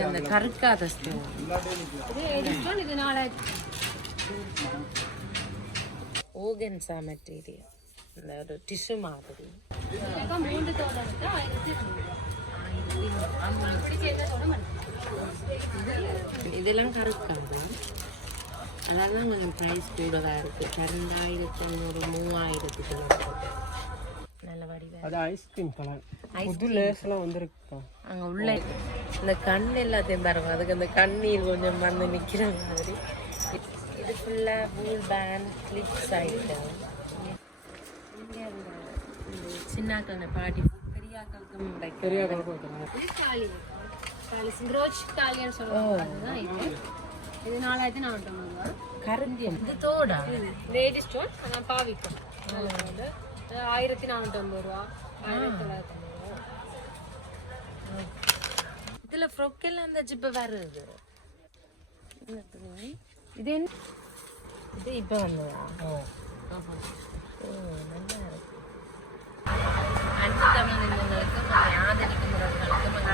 இந்த கருக்காத ஸ்டோன் இது ஓகன்ஸா மெட்டீரியல் இந்த ஒரு டிஷ்யூ மாதிரி. இதெல்லாம் கருக்காது அதெல்லாம் கொஞ்சம் ப்ரைஸ் கூட தான் இருக்குது ரெண்டாயிரத்தி ஐநூறு மூவாயிரத்துக்குள்ள இருக்குது அது ஐஸ்கிரீம் கலர். புது லேஸ்லாம் வந்திருக்குப்பா. அங்கே உள்ள இந்த கண் எல்லாத்தையும் பாருங்க. அதுக்கு அந்த கண்ணீர் கொஞ்சம் வந்து நிற்கிற மாதிரி. இது ஃபுல்லாக பூல் பேண்ட் கிளிப்ஸ் ஐட்டம் சின்னாக்கள் பாட்டி பெரியாக்களுக்கும் பெரிய வைக்கிற கலர் வைக்கிறாங்க இது தாலி. தாலி ரோஜ் தாலின்னு சொல்லுவாங்க. அதுதான் இது. இது நாலாயிரத்தி நானூற்றி ஐம்பது ரூபா. கருந்தியம் இது தோடா. லேடி ஸ்டோன் அதான் பாவிக்கும். ஆயிரத்தி நானூற்றி ஐம்பது ரூபா. ஆயிரத்தி தொள்ளாயிரத்தி ஐம்பது ரூபா இதுல ஃப்ரொக் அந்த ஜிப்பு ஜிப்ப வருது இது. என்ன? இது இப்போ வந்ததா? நல்லா இருக்கு. அன்பு தமிழ் நிறுவனங்களுக்கும் அதை ஆதரிக்கும் உறவுகளுக்கும்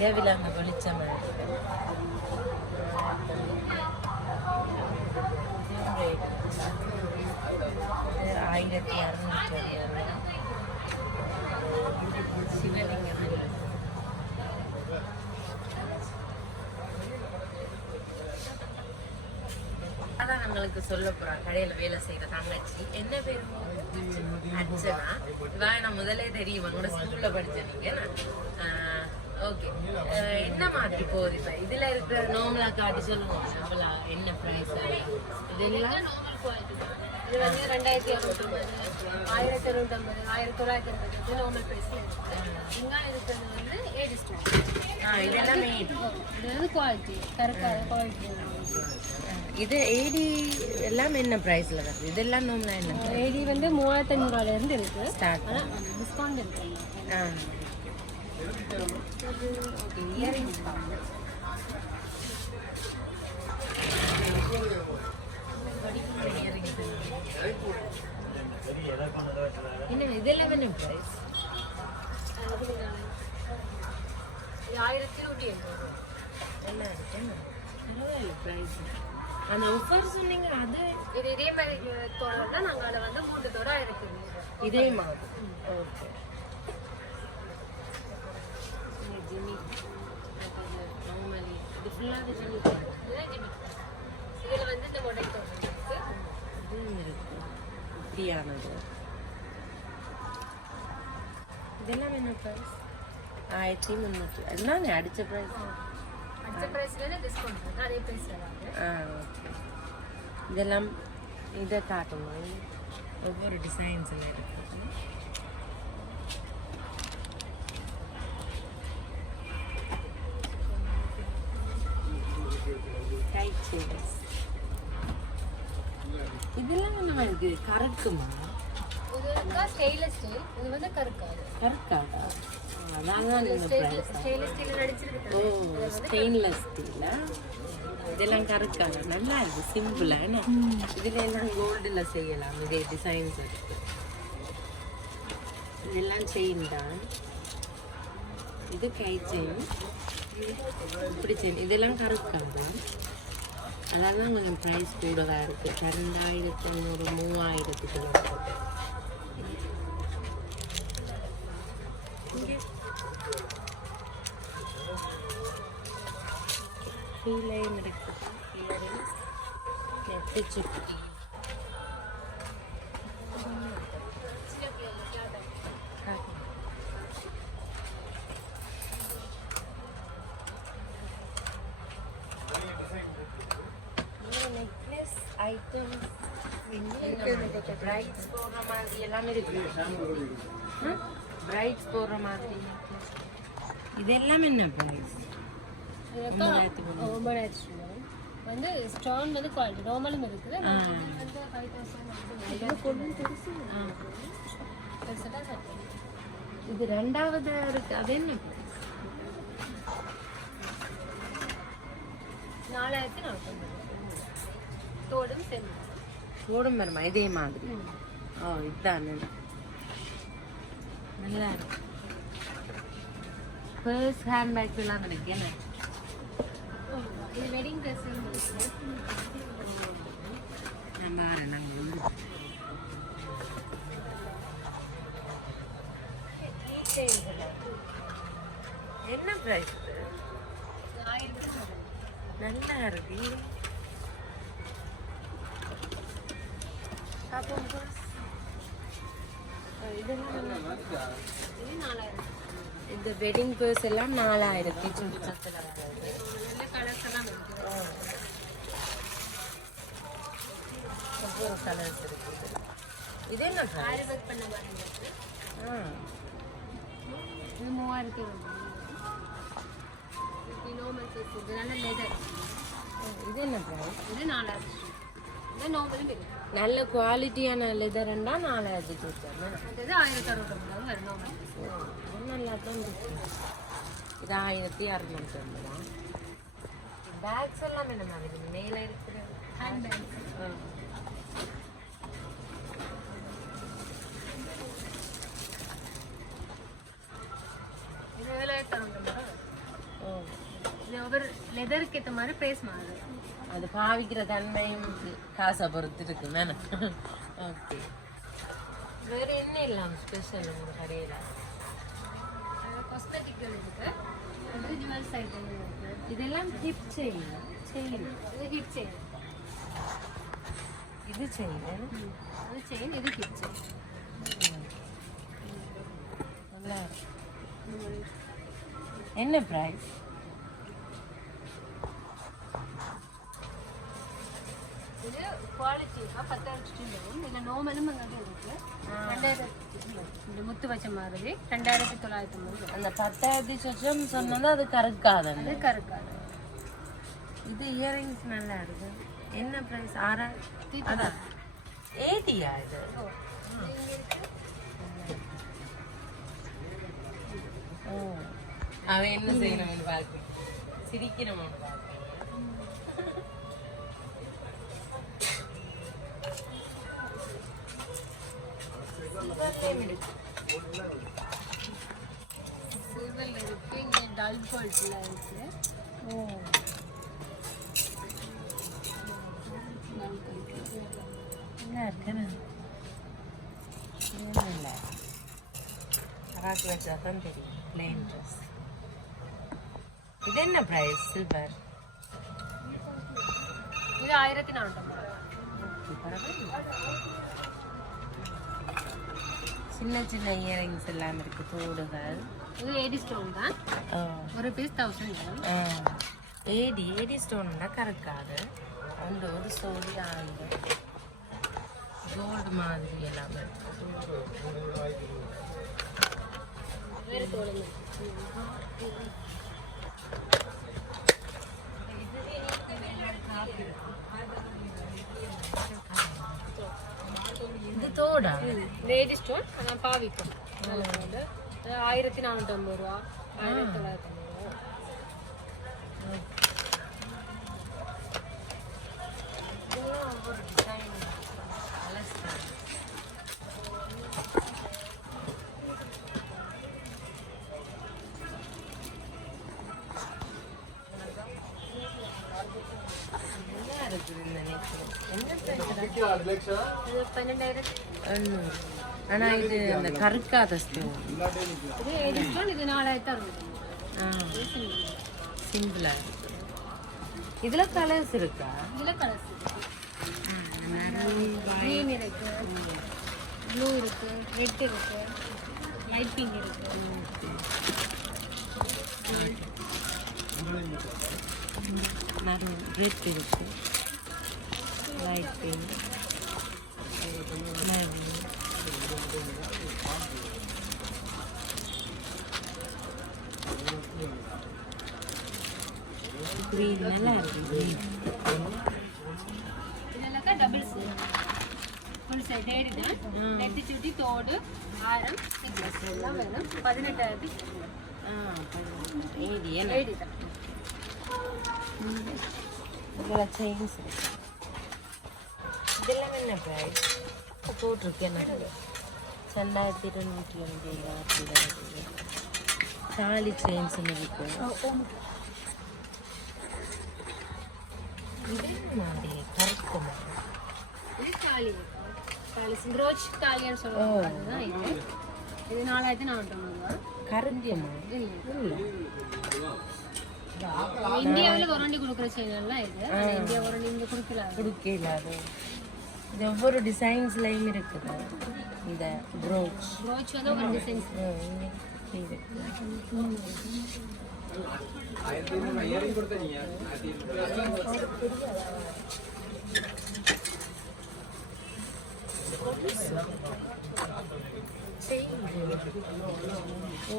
எண்ணூறு இரவில் அங்கே வெளிச்சம் ஆயிரத்தி அறுநூற்றி சிவலிங்கம் அதான் நம்மளுக்கு சொல்ல போறான் கடையில வேலை செய்யற தங்கச்சி. என்ன பேர்? அர்ச்சனா. இவா நான் முதல்ல தெரியும் உங்களோட ஸ்கூல்ல படிச்சீங்க ஓகே என்ன மாதிரி போகுது இப்ப? இதுல இருக்கிற நார்மலா காட்டி சொல்லுங்க. அவ்வளோ என்ன ப்ரைஸ் இதெல்லாம் நார்மல் குவாலிட்டி இது வந்து ரெண்டாயிரத்தி இரநூத்தம்பது ஆயிரத்தி இரநூத்தம்பது ஆயிரத்தி தொள்ளாயிரத்தி எண்பது இது நார்மல் ப்ரைஸில் இருக்குது இங்கால இருக்கிறது வந்து இதெல்லாம் made. இது வந்து குவாலிட்டி கரெக்டாக குவாலிட்டி இது ஏடி எல்லாம் என்ன ப்ரைஸ்ல வருது? இதெல்லாம் நார்மலா என்ன ஏடி வந்து மூவாயிரத்தி ஐநூறுவாலேருந்து இருக்குது ஸ்டார்ட் டிஸ்கவுண்ட் இருக்கு. ஆ. என்ன இதெல்லாம் என்ன ப்ரைஸ் ஆயிரத்தி நூற்றி எண்பது. என்ன என்ன? ப்ரைஸ் அந்த ஆஃபர் சொன்னீங்க அது இது இதே மாதிரி தோடனா நாங்கள் அதில் வந்து மூன்று தோட ஐநூறு இதே மாதிரி. ஓகே. ஜிமி இது ஃபுல்லாக ஜிமி இதில் வந்து இந்த மொடை தோடு இருக்கு. இப்படியானது இதெல்லாம் என்ன ப்ரைஸ் ஆயிரத்தி முந்நூற்றி அதுதான் அடித்த ப்ரைஸ் அடுத்த ப்ரைஸ்ல டிஸ்கவுண்ட் அதே ப்ரைஸ்ல வாங்க. ஆ ஓகே. இதெல்லாம் இதை காட்டணும். ஒவ்வொரு டிசைன்ஸில் இருக்குது இதெல்லாம் இருக்கு கறக்குமா இது ஸ்டெயின்லெஸ் ஸ்டீல் இது வந்து கருக்காது. கறக்காதா அதான் இந்த ப்ரைஸ் ஸ்டெயின்லெஸ் ஸ்டீல் நடிச்சிருக்கு ஓ ஸ்டெயின்லெஸ் ஸ்டீலா இதெல்லாம் கருக்கால நல்லா இருக்கு சிம்பிளா என்ன? இதுல எல்லாம் கோல்டுல செய்யலாம். இதே டிசைன்ஸ் இருக்கு. இதெல்லாம் செயின் தான். இது கை செயின் இப்படி செயின் இதெல்லாம் கருக்காது. அதெல்லாம் கொஞ்சம் ப்ரைஸ் கூடவா இருக்கு. ரெண்டாயிரத்தி ஐநூறு மூவாயிரத்துக்குள்ள இருக்கு. கீழேயும் இருக்கு. நெத்தி சுட்டி நெக்லஸ் ஐட்டம்ஸ் பிரைட்ஸ் போடுற மாதிரி எல்லாமே இருக்கு பிரைட்ஸ் போடுற மாதிரி necklace. இது எல்லாம் என்ன பிரைஸ் ஒன்பதாயிரத்தி ரூபாய் வந்து ஸ்டோன் வந்து குவாலிட்டி நார்மலும் இருக்குது. இது ரெண்டாவது இருக்கு. அது என்ன? நாலாயிரத்தி நாற்பது தோடும் சேர்ந்து போடும் வருமா இதே மாதிரி. ஓ இதுதான் நல்லா இருக்கு. பர்ஸ் ஹேண்ட்பேக்ஸ் எல்லாம் இருக்கு என்ன? வெட்டிங் ட்ரெஸ் நாங்கள் வந்து என்ன ப்ரைஸ் நல்லா இருக்கு. இந்த வெட்டிங் பர்ஸ் எல்லாம் நாலாயிரத்தி சுற்றத்தில் வருது நல்ல கலர்ஸ் எல்லாம் இருக்குது ஒரு கலர்ஸ் இருக்குது இது என்ன price? ஆரி பண்ண மாதிரி இருக்குது ஆ இது மூவாயிரத்தி ரூபாய் இது இது நல்ல லெதர் இது என்ன ப்ரைஸ் இது நாலாயிரம் இது நார்மலும் நல்ல குவாலிட்டியான லெதர்ண்டா நாலாயிரத்தி சுற்றணும் அது ஆயிரத்தி அறுபத்தொம்பது வரும் நார்மல் நல்லா தான் இருக்கு இது ஆயிரத்தி அறுநூத்தி ஐம்பதா பேக்ஸ் எல்லாம் என்ன மாதிரி மேலே இருக்கிற ஹேண்ட் பேக் ஆ. இது ஏழாயிரத்தி அறுபத்தொம்பது ஓ இது ஒவ்வொரு லெதருக்கு ஏற்ற மாதிரி ப்ரைஸ் மாறுது அது. பாவிக்கிற தன்மையும் காசை பொறுத்து இருக்கு மேன ஓகே வேற என்ன இல்லாம் ஸ்பெஷல் உங்க கடையில்? காஸ்மெட்டிக்கள் இருக்கு. ஜுவல்ஸ் ஐட்டம் இருக்கு. இதெல்லாம் ஹிப் செயின் செயின் இது ஹிப் செயின் இது செயின் அது செயின் இது ஹிப் செயின் நல்லா. என்ன ப்ரைஸ் இது குவாலிட்டி பத்தாயிரத்தி இதில் நோமலும் அங்கே இருக்கு ரெண்டாயிரத்தி முத்து வச்ச மாதிரி ரெண்டாயிரத்தி தொள்ளாயிரத்தி ஐம்பது அந்த பத்தாயிரத்தி சொச்சம் சொன்னது அது கறக்காதன்னு அது கருக்காது இது இயரிங்ஸ் நல்லா இருக்கு என்ன ப்ரைஸ் ஆறாயிரத்தி அதான் ஏதியா இது ஓ அவன் என்ன செய்யணும்னு பார்க்க சில்வர் இது ஆயிரத்தி நானூற்றம்பது சின்ன சின்ன இயரிங்ஸ் எல்லாம் இருக்கு தோடுகள். இது ஏடி ஸ்டோன் தான். ஒரு பீஸ் தௌசண்ட். ஏடி ஏடி ஸ்டோன்னா கறக்காது அந்த ஒரு சோடி ஆயிரம் கோல்டு மாதிரி எல்லாமே வேறு இது தோடா லேடி ஸ்டோன் ஆனால் பாவிக்கும் வந்து ஆயிரத்தி நானூற்றி ஐம்பது ரூபா ஆயிரத்தி தொள்ளாயிரத்தி ஐம்பது ரூபா எண்ணூறு. ஆனா இது அந்த கருக்காத ஸ்டோன் இது நாலாயிரத்தி அறுபது சிம்பிளா இதுல கலர்ஸ் இருக்கா? இதுல கலர்ஸ் க்ரீன் இருக்கு. ப்ளூ இருக்கு. ரெட் இருக்கு. லைட் பிங்க் இருக்கு. மெரூன் ரெட் இருக்கு. லைட் பிங்க் மெரூன் க்ரீன் நல்லா இருக்கு green. இதெல்லாம் டபுள்ஸ் ஃபுல் செட் ஏடி தான் நெட்டு சுட்டி தோடு ஆரம் நெக்லஸ் எல்லாம் வேணும். பதினெட்டாயிரத்தி ஆ ஏடி என்ன ஏடி தான். இதில் செயின்ஸ் இருக்கு. இதெல்லாம் என்ன ப்ரைஸ் போட்டிருக்கேன் நான். ரெண்டாயிரத்தி இருநூற்றி அஞ்சு இருபது தாலி செயின்ஸ் இருக்கு. இதே மாதிரி கருத்து மாதிரி. இது தாலி. தாலி ரோஜ் தாலின்னு சொல்லுவாங்க. இது. இது நாலாயிரத்தி நானூற்றம்பது கருந்தியமா இல்லை. இந்தியாவில் ஒரண்டி கொடுக்குற சேனல்லாம் இது. இந்தியா ஒரண்டி இங்கே கொடுக்கல. கொடுக்கல அது. இது ஒவ்வொரு டிசைன்ஸ்லையும் இருக்குது. இந்த ப்ரோச் ரோச் வந்து ஒரு டிசைன்ஸ் இது.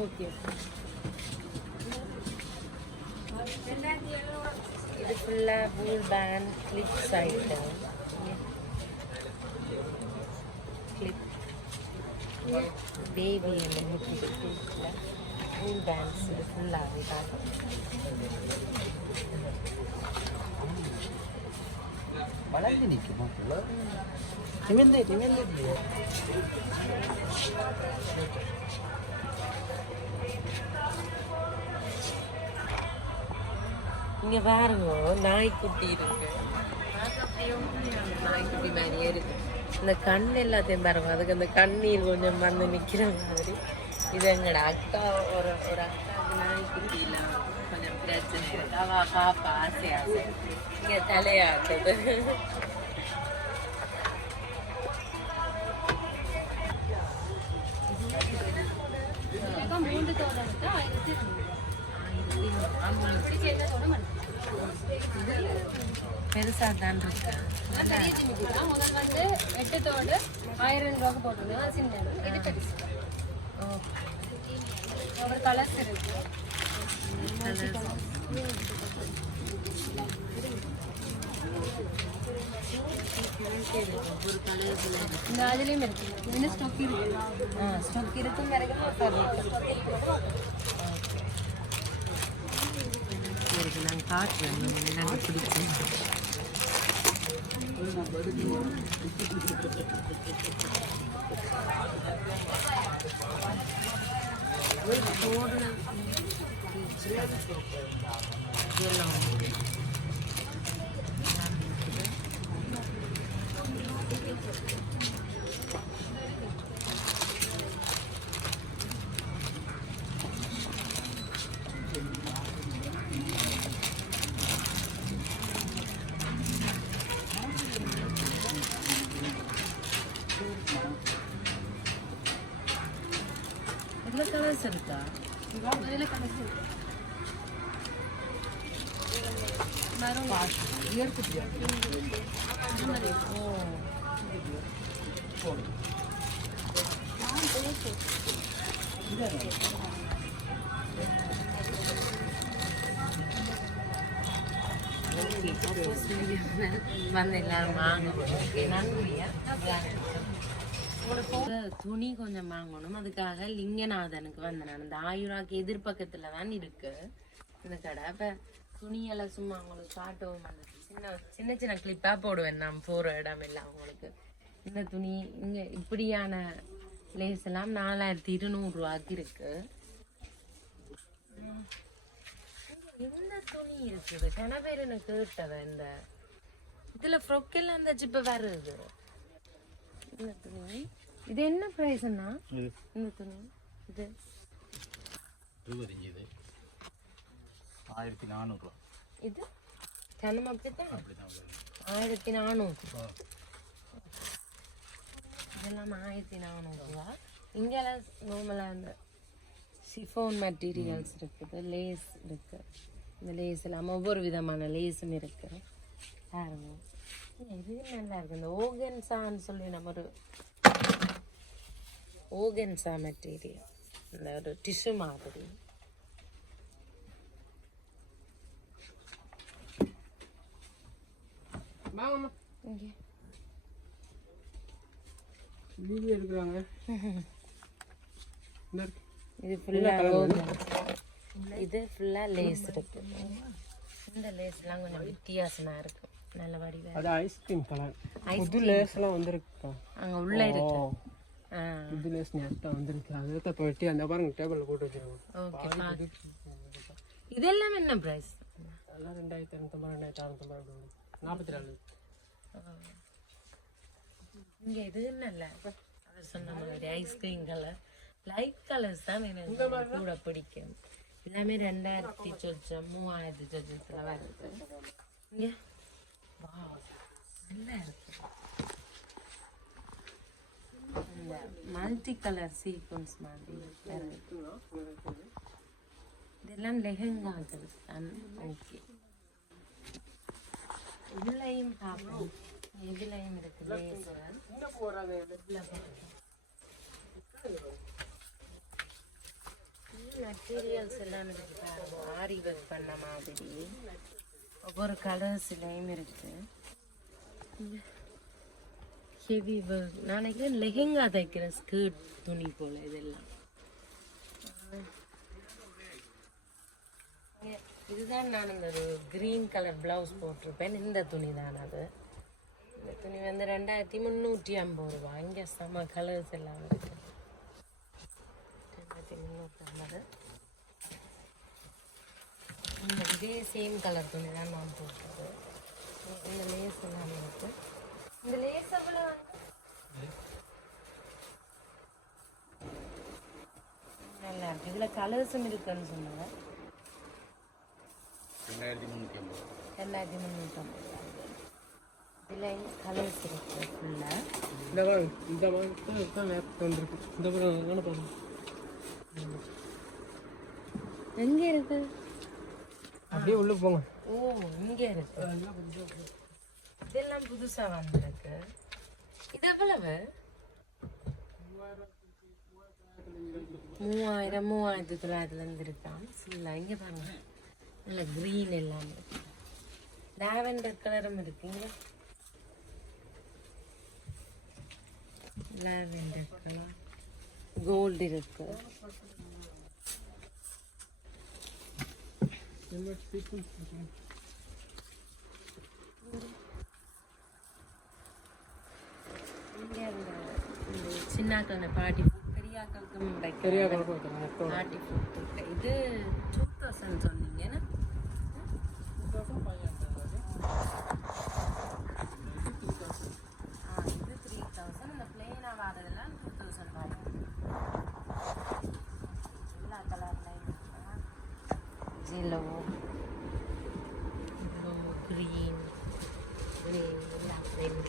ஓகே இது ஃபுல்லாக பூல் பேண்ட் கிளிப்ஸ் ஐட்டம் பேபி அந்த முட்டி கிளிப்பில் பூல் பேண்ட்ஸ் இது ஃபுல்லாகவே தான் வளர்ந்து நிற்குமா நிமிர்ந்து நிமிர்ந்து இங்க பாருங்க நாய்க்குட்டி இருக்கு நாய்க்குட்டி மாதிரியே இருக்கு இந்த கண் எல்லாத்தையும் பாருங்க அதுக்கு அந்த கண்ணீர் கொஞ்சம் வந்து நிக்கிற மாதிரி இது எங்கட அக்கா ஒரு ஒரு அக்காவுக்கு நாய்க்குட்டி எல்லாம் கொஞ்சம் பிரச்சனை இருக்கு அவ பாப்பா ஆசை ஆசை இங்க தலையாட்டுது மூன்று தோடு எடுத்து ஆயிரத்தி பெருசா தான் இருக்கு. முதல் வந்து எட்டு தோடு ஆயிரம் ரூபாய்க்கு போட்டுருந்தோம் சின்ன இது. பெருசு. ஓ. ஒரு கலர்ஸ் இருக்கு. இந்த அதுலேயும் இருக்கு. ஸ்டொக் இருக்கு? ஸ்டாக் இருக்கும் வரைக்கும் இருக்கு நான் காட்டுறேன் எனக்கு பிடிக்கும் இதெல்லாம் இதுல கலர்ஸ் இருக்கா துணி கொஞ்சம் வாங்கணும். அதுக்காக லிங்கநாதனுக்கு வந்தேன் அந்த ஆயுராக்கு எதிர்பக்கத்துல தான் இருக்கு. இந்த கடை. அப்ப துணியெல்லாம் சும்மா உங்களுக்கு காட்டவும் அந்த சின்ன சின்ன சின்ன கிளிப்பா போடுவேன் நான் போற இடம் இல்லை அவங்களுக்கு. இந்த துணி இங்க இப்படியான லேஸ் எல்லாம் நாலாயிரத்தி இருநூறு ரூபாய்க்கு இருக்கு. இந்த துணி இருக்குது. கன பேர் எனக்கு கேட்டவ இந்த இதுல ஃப்ரொக்கெல்லாம் இந்த வருது இந்த துணி இது என்ன பிரைஸ்னா இந்த துணி இது. இருபத்தஞ்சு இது. ஆயிரத்தி நானூறுரூவா இது? கனம் அப்படித்தான் அப்படி தான் வரும். ஆயிரத்தி நானூறு. இதெல்லாம் ஆயிரத்தி நானூறுரூவா இங்கெல்லாம் நார்மலாக இந்த சிஃபோன் மெட்டீரியல்ஸ் இருக்குது. லேஸ் இருக்கு. இந்த லேஸ் எல்லாம் ஒவ்வொரு விதமான லேஸும் இருக்கு. பாருங்க. ஏய், இது நல்லா இருக்கு இந்த ஓகன்சான்னு சொல்லி நம்ம ஒரு ஓகன்சா மெட்டீரியல் இந்த ஒரு டிஷ்யூ மாதிரி. வீடியோ எடுக்கிறாங்க. இருக்கு. இது ஃபுல்லாக இது ஃபுல்லாக லேஸ் இருக்கு. இந்த லேஸ்லாம் கொஞ்சம் வித்தியாசமா இருக்கும் நல்ல வடிவா அது ஐஸ்கிரீம் கலர் புது லேஸ்லாம் வந்திருக்குப்பா. அங்க உள்ள இருக்கு. புது லேஸ் நேரத்தில் வந்திருக்கு அதை இப்போ வெட்டி அந்த பாருங்க டேபிளில் போட்டு வச்சிருக்கோம். ஓகே இதெல்லாம் என்ன பிரைஸ் அதெல்லாம் ரெண்டாயிரத்தி இரநூத்தம்பது ரெண்டாயிரத்தி அறுநூத்தம்பது நாற்பத்தி நாலு. இங்க இது நல்ல அவர் சொன்ன மாதிரி ஐஸ்கிரீம் கலர் லைட் கலர்ஸ் தான் எனக்கு கூட பிடிக்கும். எல்லாமே ரெண்டாயிரத்தி சொச்சம் மூவாயிரத்தி சொச்சத்துல வருது இங்க Wow, நல்லா இருக்கு இந்த மல்டி கலர் சீக்வன்ஸ் மாதிரி இதெல்லாம் லெஹங்காக்கள் ஓகே இதுலையும் பார்ப்போம் இதுலையும் இருக்கு மெட்டீரியல்ஸ் எல்லாம் இருக்கு பாருங்க ஆரி ஒர்க் பண்ண மாதிரி ஒவ்வொரு கலர்ஸ்லையும் இருக்கு. ஹெவி ஒர்க் நான் நினைக்கிறேன் லெஹெங்கா தைக்கிற ஸ்கர்ட் துணி போல இதெல்லாம். இதுதான் நான் இந்த ஒரு க்ரீன் கலர் ப்ளவுஸ் போட்டிருப்பேன். இந்த துணி தான் அது. இந்த துணி வந்து ரெண்டாயிரத்தி முந்நூற்றி ஐம்பது ரூபா இங்கே செம்ம கலர்ஸ் எல்லாம் இருக்கு. ரெண்டாயிரத்தி முந்நூற்றி ஐம்பது. இந்த இதே சேம் கலர் துணி தான் நான் போட்டது. இந்த லேஸ் எல்லாம் இருக்கு. இந்த லேஸ் எவ்வளோ வந்து? நல்லா இருக்கு. இதில் கலர்ஸும் இருக்குன்னு சொன்னாங்க. ரெண்டாயிரத்தி முந்நூற்றி ஐம்பது. ரெண்டாயிரத்தி இதில் கலர்ஸ் இருக்கு ஃபுல்லாக இந்த பாருங்க இந்த மாதிரி தான் நேரத்தில் வந்திருக்கு. இந்த பாருங்க பாருங்க. எங்கே இருக்கு? அப்படியே உள்ள போங்க. ஓ இங்கே இருக்கு. இதெல்லாம் புதுசா வந்திருக்கு. இது எவ்வளவு? மூவாயிரம் மூவாயிரத்தி தொள்ளாயிரத்துலேருந்து இருக்கான் ஃபுல்லாக இங்கே பாருங்க. நல்லா க்ரீன் எல்லாம் இருக்கு. லாவெண்டர் கலரும் இருக்குங்க லாவெண்டர் கலர் கோல்டு இருக்குது இங்க இந்த இந்த சின்னாக்கள் பாட்டி பெரியாக்களுக்கும் வைக்கிறாங்க பாட்டி ஃபுட் இது டூ தௌசண்ட் சொன்னீங்க என்ன? ஆ, இது த்ரீ தௌசண்ட் இந்த பிளெயினாக வரதெல்லாம் டூ தௌசண்ட் ஆகும் எல்லா கலர்லையும் ஜெல்லோ க்ரீன் க்ரீன் எல்லா க்ரீன்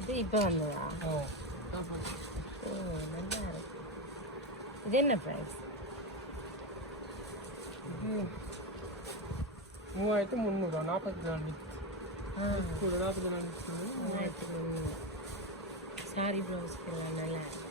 இது இப்போ வந்ததா ஓ நல்லா இருக்கு இது என்ன ப்ரைஸ் மூவாயிரத்து முந்நூறுவா நாற்பத்தி நாலு ஆ நாற்பத்தி நாலு சாரி ப்ளவுஸ்க்கு எல்லாம் நல்லா இருக்கு